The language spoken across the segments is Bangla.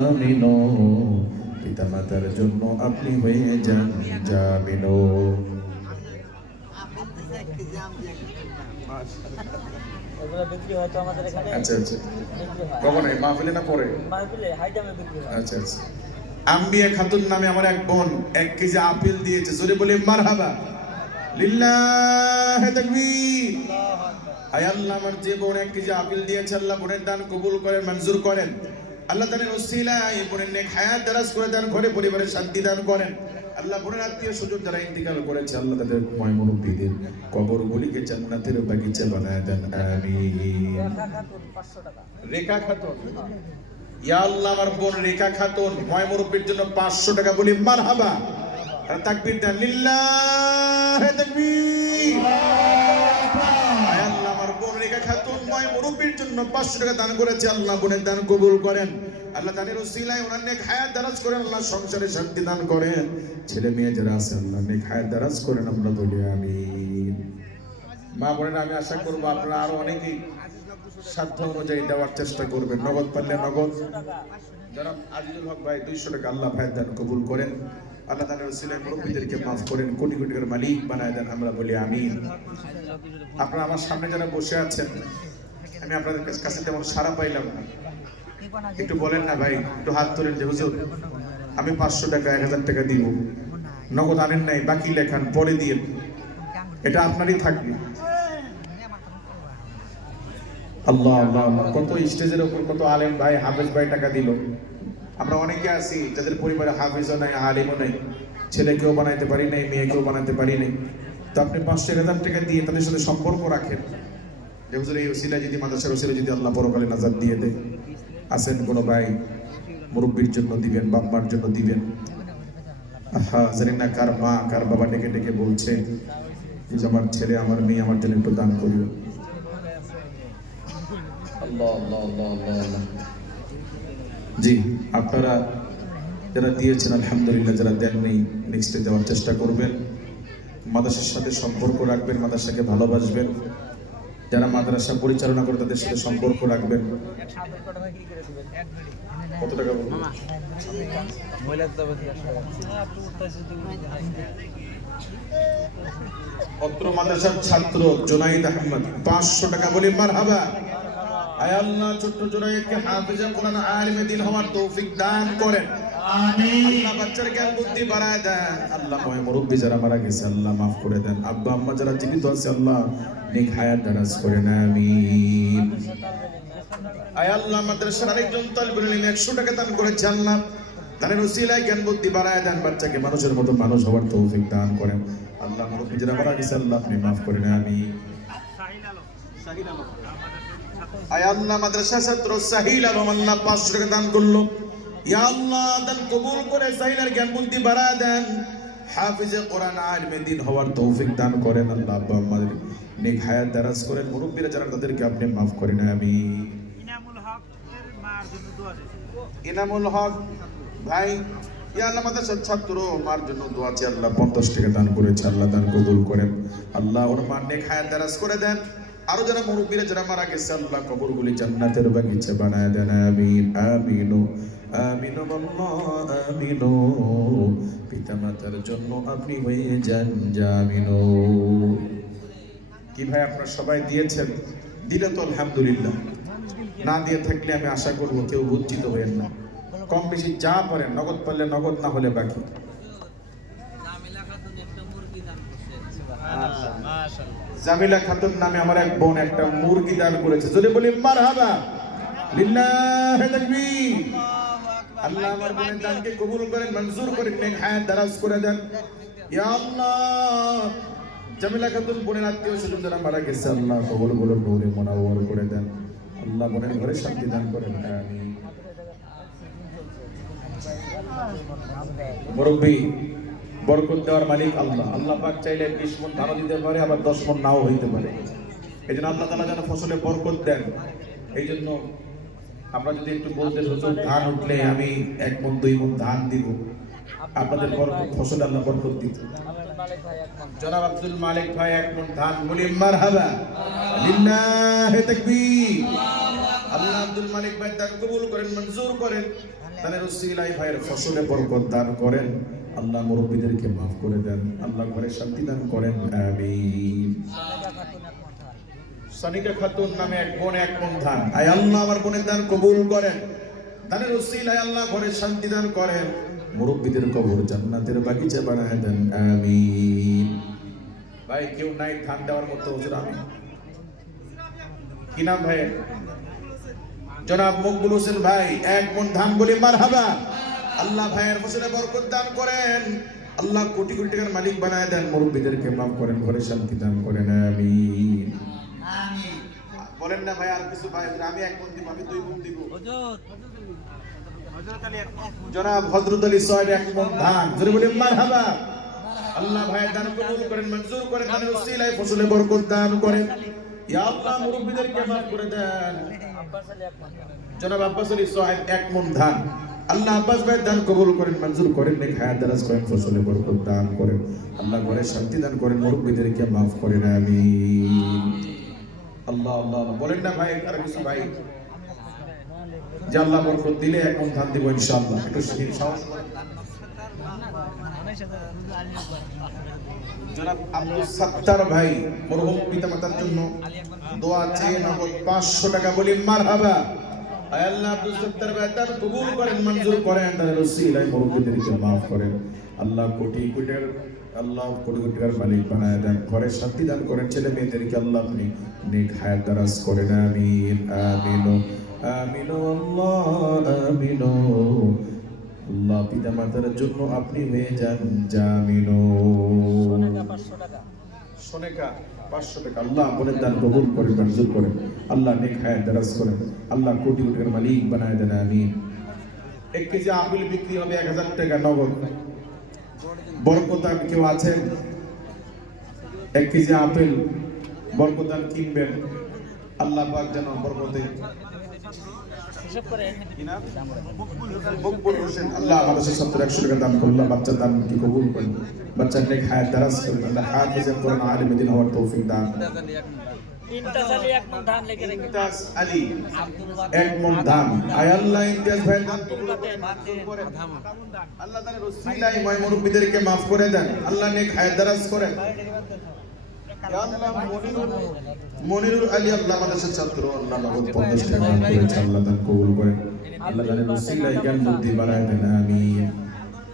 জামিনো, পিতামাতার জন্য আপনি হয়ে যান জামিনো। আচ্ছা আচ্ছা, কখন মাহফিলে না পরে? আচ্ছা আচ্ছা। আম্বিয়া খাতুন নামে আমার এক বোন 1 কেজি আপেল দিয়েছে, জোরে বলে মারহাবা। লিল্লাহি তাকবীর। আয় আল্লাহ, আমার যে বোন 1 কেজি আপেল দিয়েছে, আল্লাহ বোনের দান কবুল করেন, মঞ্জুর করেন। আল্লাহ তাআলার ওসিলায় বোনের নেক হায়াত দারাজ করে দেন, ঘরে পরিবারে শান্তি দান করেন। আল্লাহ বোনের আত্মীয় স্বজন যারা ইন্তিকাল করেছে, আল্লাহ তাদের ময় মুরব্বিদের কবরগুলিকে জান্নাতের বাগিচা বানায় দেন, আমিন। রেখা খাতুন, ইয়া আল্লাহ, আমার বোন রেখা খাতুন ময় মুরব্বির জন্য 500 টাকা, বলি মারহাবা। আর তাকবীর দেন, লিল্লাহি তাকবীর। আয় আল্লাহ, আমার বোন রেখা খাতুন ময় মুরব্বির জন্য 500 টাকা দান করেছে, আল্লাহ বোনের দান কবুল করেন। আল্লাহ তাদের ওসিলায় ওনার নেক হায়াত দারাজ করেন, আল্লাহ সংসারে শান্তি দান করেন। ছেলে মেয়ে যারা আছে, আল্লাহ নেক হায়াত দারাজ করেন, আমরা বলি আমিন। মা বোনেরা, আমি আশা করবো আপনারা আরো অনেকেই সাধ্য অনুযায়ী দেওয়ার চেষ্টা করবেন। নগদ পারলে নগদ। যারা আজিজুল হক ভাই 200 টাকা, আল্লাহ ভাইয়ের দান কবুল করেন। আল্লাহ তাআলার ওসিলায় মুরব্বিদেরকে মাফ করেন, কোটি কোটি টাকার মালিক বানায় দেন, আমরা বলি আমিন। আপনারা আমার সামনে যারা বসে আছেন, আমি আপনাদের কাছে তেমন সাড়া পাইলাম না, একটু বলেন না ভাই, একটু হাত তোলেন যে হুজুর আমি 500 টাকা 1000 টাকা দিব। নগদ আনেন নাই, বাকি লেখান, পরে দিয়ে, এটা আপনারই থাকবে। আল্লাহ আল্লাহ আল্লাহ, কত স্টেজের উপর কত আলেম ভাই, হাফেজ ভাই টাকা দিল। আমরা অনেকে আছি যাদের পরিবারে হাফেজও নাই, আলেমও নাই, ছেলেকেও বানাইতে পারি নাই, মেয়েকেও বানাতে পারি নাই। তো আপনি 500-1000 টাকা দিয়ে তাদের সাথে সম্পর্ক রাখেন যে হুজুর এই ওসিলা যদি, মাদ্রাসার ওসিলা যদি আল্লাহ পরকালে নাজাত দিয়ে দেয়। আছেন কোনো ভাই মুরব্বির জন্য দিবেন, বাপ-মার জন্য দিবেন। আহা, জানি না কার মা কার বাবা ডেকে ডেকে বলছে যে আমার ছেলে আমার মেয়ে আমার জন্য একটু দান করিও। আল্লাহ আল্লাহ আল্লাহ আল্লাহ। জি, আপনারা যারা দিয়েছেন আলহামদুলিল্লাহ, যারা দেন নেই নেক্সটে দেওয়ার চেষ্টা করবেন। মাদ্রাসার সাথে সম্পর্ক রাখবেন, মাদ্রাসাকে ভালোবাসবেন। যারা মাদ্রাসা পরিচালনা করে তাদের সাথে সম্পর্ক রাখবেন। কত টাকা বলবো? অত্র মাদ্রাসার ছাত্র জুনাইদ আহমদ 500 টাকা, বলি মারহাবা। আয় আল্লাহ, ছোট্ট জুনাইদকে হাফেজে কোরআন, আলিমে দিন হওয়ার তৌফিক দান করেন, আমিন। আল্লাহ বাচ্চার জ্ঞান বুদ্ধি বাড়ায় দেন। আল্লাহ ময় মুরব্বি যারা মারা গেছে, আল্লাহ মাফ করে দেন। আব্বা আম্মা যারা জীবিত আছে, আল্লাহ নেক হায়াত দারাজ করেন, আমিন। আয় আল্লাহ, মাদ্রাসার আরেকজন তালিবুল ইলম 100 টাকা দান করেছে, আল্লাহ দানের ওসিলায় জ্ঞান বুদ্ধি বাড়ায় দেন, বাচ্চাকে মানুষের মতো মানুষ হওয়ার তৌফিক দান করেন। আল্লাহ মুরব্বি যারা মারা গেছে, আল্লাহ আপনি মাফ করেন, আমিন। আয় আল্লাহ, মাদ্রাসা ছাত্র সাহিল আলম, আল্লাহ 500 টাকা দান করলো। ইয়া আল্লাহ, দান কবুল করে সাহিলের জ্ঞান বুদ্ধি বাড়ায় দেন, হাফিজে কোরআন, আলিমে দিন হওয়ার তৌফিক দান করেন। আল্লাহ আব্বা আম্মাদের নেক হায়াত দারাজ করেন, মুরব্বিরা যারা তাদেরকে আপনি মাফ করেন, আমিন। ইনামুল হক ভাই, ইয়া আল্লাহ, মাদ্রাসার ছাত্র মার জন্য দোয়া চাই, আল্লাহ 50 টাকা দান করেছে, আল্লাহ দান কবুল করেন। আল্লাহ ওর মার নেক হায়াত দারাজ করে দেন। আরো যারা মুরব্বিরা যারা মারা গেছে, আল্লাহ কবরগুলি জান্নাতের বাগিচা বানায় দেন, আমিন আমিন আমিন আল্লাহ আমিন। পিতামাতার জন্য আপনি হয়ে যান জামিন। কি ভাই, আপনারা সবাই দিয়েছেন? দিলে তো আলহামদুলিল্লাহ, না দিয়ে থাকলে আমি আশা করব কেউ বঞ্চিত হবেন না। কম বেশি যা পারেন, নগদ পারলে নগদ, না হলে বাকি। জামিলা খাতুন নামে আমার এক বোন একটা মুরগি দান করেছে, যদি বলি মারহাবা, লিল্লাহি তাকবীর। আল্লাহ আমার বোনের দানকে কবুল করেন, মঞ্জুর করেন, নেক হায়াত দারাজ করে দেন। ইয়া আল্লাহ, জামিলা খাতুন বোনের আত্মীয় স্বজন যারা মারা গেছে, আল্লাহ কবরগুলো নূরে মুনাওয়ার করে দেন। আল্লাহ বোনের ঘরে শান্তি দান করেন, আমিন। মুরব্বি বরকত দেওয়ার মালিক আল্লাহ। আল্লাহ পাক চাইলে 20 মণ ধানও দিতে পারে, আবার 10 মণ নাও হইতে পারে। এই জন্য আল্লাহ তাআলা যেন ফসলে বরকত দেন। এই জন্য আমরা যদি একটু বলতেন হুজুর ধান উঠলে আমি 1 মণ 2 মণ ধান দিব, আপনাদের বরকত, ফসলে আল্লাহ বরকত দিত। জনাব আব্দুল মালিক ভাই 1 মণ ধান, বলি মারহাবা, লিল্লাহি তাকবীর। আল্লাহ আব্দুল মালিক ভাই দান কবুল করেন, মঞ্জুর করেন। তাদের উসিলায় ভাইয়ের ফসলে বরকত দান করেন। আল্লাহ মুরব্বীদেরকে মাফ করে দেন, আল্লাহ ঘরে শান্তি দান করেন, আমিন। সানিকা খাতুন নামে এক বোন, এক মন ধান। আয় আল্লাহ আমার বোনের দান কবুল করেন, দানের উসিলায় আল্লাহ ঘরে শান্তি দান করেন, মুরব্বীদের কবর জান্নাতের বাগিচা বানায় দেন, আমিন। ভাই কেউ নাই ধান দেওয়ার মতো? হুজুর আমি। কি নাম ভাই? জনাব মকবুল হোসেন ভাই, এক মন ধান বলি মারহাবা। আল্লাহ ভাইয়ের ফসলে বরকত দান করেন, আল্লাহ কোটি কোটি টাকার মালিক বানায় দেন, মুরব্বীদেরকে মাফ করেন, ঘরে শান্তি দান করেন, আমিন। বলেন না ভাই আর কিছু? ভাই আমি এক মন দিব, আমি 2 মন দিব। জনাব হযরত আলী সাহেব এক মন ধান, জোরে বলি মারহাবা। আল্লাহ ভাইয়ের দান কবুল করেন, মঞ্জুর করেন, দানের উসিলায় ফসলে বরকত দান করেন। ইয়া আল্লাহ মুরব্বীদেরকে মাফ করে দেন। জনাব আব্বাস আলী সাহেব এক মন ধান, আল্লাহ আব্বাস ভাইয়ের দান কবুল করেন, মঞ্জুর করেন, নেক হায়াত দারাজ করেন, ফসলে বরকত দান করেন, আল্লাহ ঘরে শান্তি দান করেন, মুরব্বীদেরকে মাফ করেন, আমিন। আল্লাহ আল্লাহ বলেন না ভাই আর কিছু? ভাই যে আল্লাহ বরকত দিলে এক মন ধান দিব ইনশাআল্লাহ। একটু সাহস করেন। জনাব আব্দুল সাত্তার ভাই মরহুম পিতামাতার জন্য দোয়া চেয়ে নগদ 500 টাকা বলি মারহাবা। আয় আল্লাহ আব্দুল সাত্তার ভাই দান কবুল করেন, মঞ্জুর করেন, তার উসিলায় মুরব্বীদেরকে maaf করেন, আল্লাহ কোটি কোটি টাকার মালিক বানায় দেন, ঘরে শান্তি দান করেন, ছেলে মেয়েদেরকে আল্লাহ আপনি নেক হায়াত দারাজ করেন, আমিন আমিন আমিন আল্লাহ আমিন। আল্লাহ পিতা মাতার জন্য আপনি হয়ে যান জামিনো। সোনেকা 500 টাকা আল্লাহ বলেন দান কবুল করেন, মঞ্জুর করেন, আল্লাহ নেক হায়াত দারাজ করেন, আল্লাহ কোটি কোটি টাকার মালিক বানায় দেন, আমিন। 1 কেজি আপেল বিক্রি হবে 1000 টাকা নগদ। বরকতান কেউ আছেন? 1 কেজি আপেল বরকতান কিনবেন, আল্লাহ পাক যেন বরকতে মকবুল হোসেন আল্লাহ আমাদের 70-100 টাকা দান করুন, বাচ্চার দান কি কবুল করুন, বাচ্চার নেক হায়াত দারাজ করুন, আল্লাহ হাফেজে কোরআন আলিমে দিন হওয়ার তৌফিক দান। ইমতাজ আলী এক মন ধান, আয় আল্লাহ ইমতাজ ভাই দান কবুল করেন, আল্লাহ তাআলা রসিলায় ময় মুরব্বিদেরকে maaf করে দেন, আল্লাহ নেক হায়াত দারাজ করেন। ইয়া আল্লাহ মনিরুল আলী আল্লাহ মাদ্রাসার ছাত্র, আল্লাহ নগদ 50 টাকা দান করেছে, আল্লাহ দান কবুল করেন, আল্লাহ তাআলা রসিলায় জ্ঞান বুদ্ধি বাড়ায় দেন, আমিন।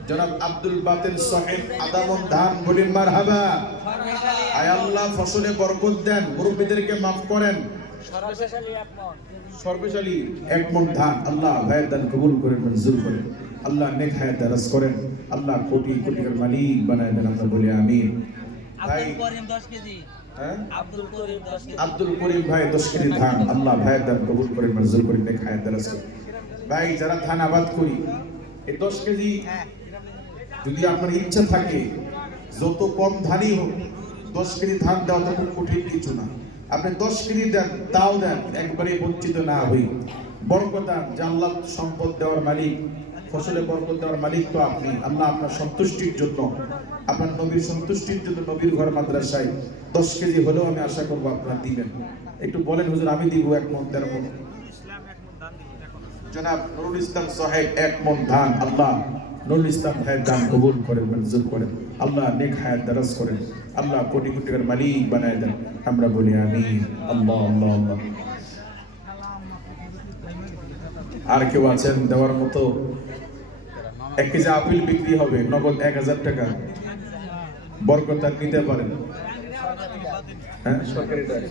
জনাব আব্দুল বাতিল সাহেব আধা মন ধান বলি মারহাবা। আয় আল্লাহ ফসলে বরকত দেন, মুরব্বীদেরকে maaf করেন, সর্বশালী 1 মন ধান, আল্লাহ ভাইয়ের দান কবুল করেন, মঞ্জুর করেন, আল্লাহ নেক হায়াত দারাজ করেন, আল্লাহ কোটি কোটি টাকার মালিক বানায় দেন, আমরা বলি আমিন। ভাই হ্যাঁ আব্দুল করিম ভাই 10 কেজি ধান, আল্লাহ ভাইয়ের দান কবুল করেন, মঞ্জুর করেন, নেক হায়াত দারাজ করেন। ভাই যারা ধান আবাদ করি, এই 10 কেজি যদি আপনার ইচ্ছা থাকে যত কম ধানই হোক 10 কেজি ধান দেওয়া তো খুব কঠিন কিছু না, আপনি 10 কেজি দেন, তাও দেন, একবারে বঞ্চিত না হই। বরকত দান, যে আল্লাহ সম্পদ দেওয়ার মালিক, ফসলে বরকত দেওয়ার মালিক তো আপনি, আল্লাহ আপনার সন্তুষ্টির জন্য, আপনার নবীর সন্তুষ্টির জন্য নবীর ঘর মাদ্রাসায় 10 কেজি হলেও আমি আশা করবো আপনারা দিবেন। একটু বলেন হুজুর আমি দিব 1 মন 13 মন। জনাব নুরুল ইসলাম সাহেব 1 মন ধান, আল্লাহ নুরুল ইসলাম ভাইয়ের দান কবুল করেন, মঞ্জুর করেন, আল্লাহ নেক হায়াত দারাজ করেন, আল্লাহ কোটি কোটি টাকার মালিক বানায় দেন, আমরা বলি আমিন। আল্লাহ আল্লাহ আল্লাহ। আর কেউ আছেন দেওয়ার মতো? 1 কেজি আপেল বিক্রি হবে নগদ 1000 টাকা, বরকত নিতে পারেন, হ্যাঁ সরকারি টাকা।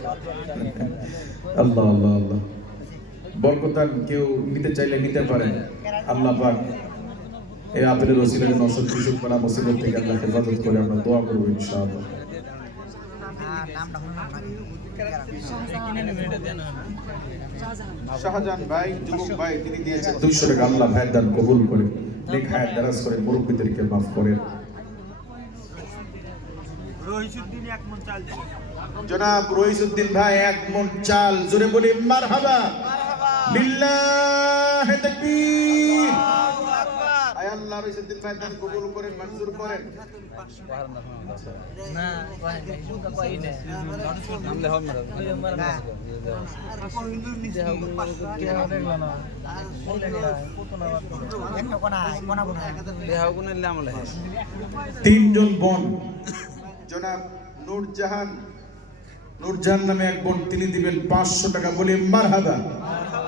আল্লাহ আল্লাহ আল্লাহ, বরকত কেউ নিতে চাইলে নিতে পারেন, আল্লাহ পাক এই আপেলের ওসিলায় নসল সুযোগ বানা মুসিবত থেকে আল্লাহ হেফাজত করে, আমরা দোয়া করব ইনশাআল্লাহ। শাহজাহান ভাই যুবক ভাই তিনি দিয়েছেন 200 টাকা, আল্লাহ ভাইয়ের দান কবুল করে, নেক হায়াত দারাজ করে, মুরব্বিদেরকে maaf করেন। রহিসউদ্দিন 1 মন চাল দিবেন, জনাব রহিসউদ্দিন ভাই 1 মন চাল, জোরে বলি মারহাবা লিল্লাহি তাকবীর। আয় আল্লাহ বাইসুদ্দিন ভাই দান কবুল করেন মঞ্জুর করেন না নামলে হবে না তিনজন বোন জনাব নূরজাহান নামে এক বোন তিনি দিবেন 500 টাকা বলে মারহাবা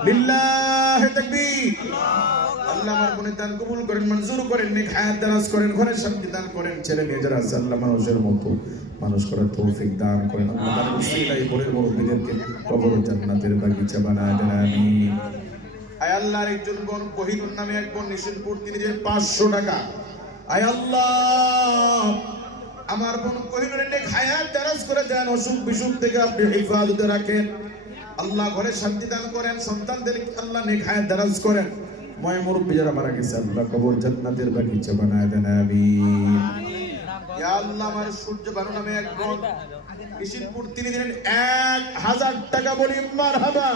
লিল্লাহি তাকবীর আল্লাহ আমার বোনের দান কবুল করেন মঞ্জুর করেন নেক হায়াত দারাজ করেন ঘরে শান্তি দান করেন ছেলে মেয়ে যারা আছে আল্লাহ মানুষের মতো মানুষ করার তৌফিক দান করেন আল্লাহ তাআলা উসিলায় বোনের মুরব্বিদেরকে কবর জান্নাতের বাগিচা বানায় দেন আমিন আয় আল্লাহর একজন বোন কোহিনুর নামে এক বোন নিশিনপুর তিনি দিবেন 500 টাকা আয় আল্লাহ আমার বোন কোহিনুরের নেক হায়াত দারাজ করে দেন অসুখ বিসুখ থেকে আপনি হিফাজতে রাখেন আল্লাহ ঘরে শান্তি দান করেন সন্তানদেরকে আল্লাহ নেক হায়াত দারাজ করেন ময় মুরব্বি যারা মারা গেছে আল্লাহ কবর জান্নাতের বাগিচা বানায় দেন আমিন ইয়া আল্লাহ আমার সূর্য বানু নামে এক বোন নিশিনপুর তিনি দিলেন 1000 টাকা বলি মারহাবা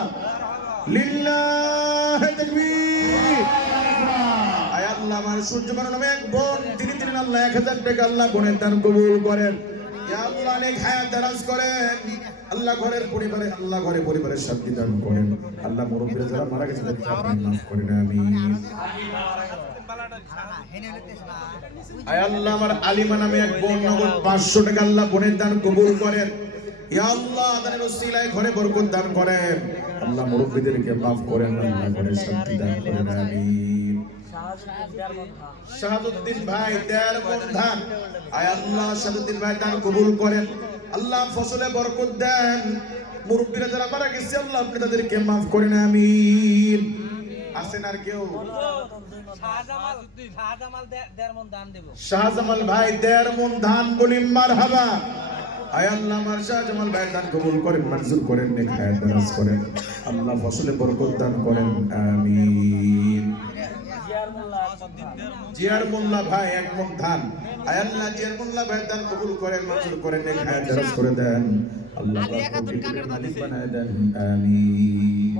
লিল্লাহি তাকবীর আয় আল্লাহ আমার সূর্য বানু নামে এক বোন তিনি দিলেন আল্লাহ 1000 টাকা আল্লাহ বোনের দান কবুল করেন ইয়া আল্লাহ নেক হায়াত দারাজ করেন আল্লাহ ঘরের পরিবারে আল্লাহ ঘরে পরিবারের শান্তি দান করেন আল্লাহ মুরব্বিরা যারা মারা গেছে তাদেরকে আপনি মাফ করেন আমিন আয় আল্লাহ আমার আলিমা নামে এক বোন নগদ 500 টাকা আল্লাহ বোনের দান কবুল করেন ইয়া আল্লাহ দানের ওসিলায় ঘরে বরকত দান করেন আল্লাহ মুরব্বিদেরকে মাফ করেন আল্লাহ ঘরে শান্তি দান করেন আমিন শাহাদুদ্দিন ভাই দেয়ার বন্ধান আয় আল্লাহ শাহাদুদ্দিন ভাই দান কবুল করেন আল্লাহ ফসলে বরকত দেন মুরব্বিরা যারা মারা গেছে আল্লাহ আপনি তাদেরকে মাফ করেন আমিন আছেন আর কেউ শাহজামাল ভাই 1.5 মণ ধান বলি মারহাবা আয় আল্লাহ আমার শাহজামাল ভাই দান কবুল করেন মঞ্জুর করেন নেক হায়াত দারাজ করেন আল্লাহ ফসলে বরকত দান করেন আমিন জিয়ার মোল্লা ভাই 1 মণ ধান আয় আল্লাহ জিয়ার মোল্লা ভাই দান কবুল করেন মঞ্জুর করেন নেক হায়াত দারাজ করে দেন আল্লাহ কোটির মালিক বানায় দেন আমিন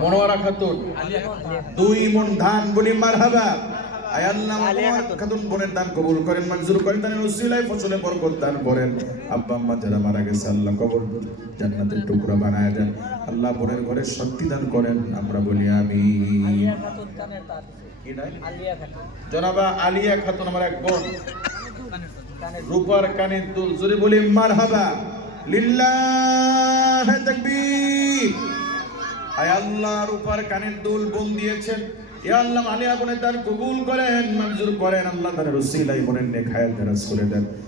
মনোয়ারা খাতুন 2 মণ ধান বলি মারহাবা আয় আল্লাহ মনোয়ারা খাতুন বোনের দান কবুল করেন মঞ্জুর করেন তার ওসিলায় ফসলে বরকত দান করেন আব্বা আম্মা যারা মারা গেছে আল্লাহ কবর জান্নাতের টুকরা বানায় দেন আল্লাহ বোনের ঘরে শান্তি দান করেন আমরা বলি আমিন জনাবা আলিয়া খাতুন আমার এক বোন রূপার কানের দুল জোরে বলি মারহাবা লিল্লাহি তাকবীর আয় আল্লাহ রূপার কানের দুল বোন দিয়েছেন ইয়া আল্লাহ আলিয়া বোনের দান কবুল করেন মঞ্জুর করেন আল্লাহ তাআলার ওসিলায় বোনের নেক হায়াত দারাজ করে দেন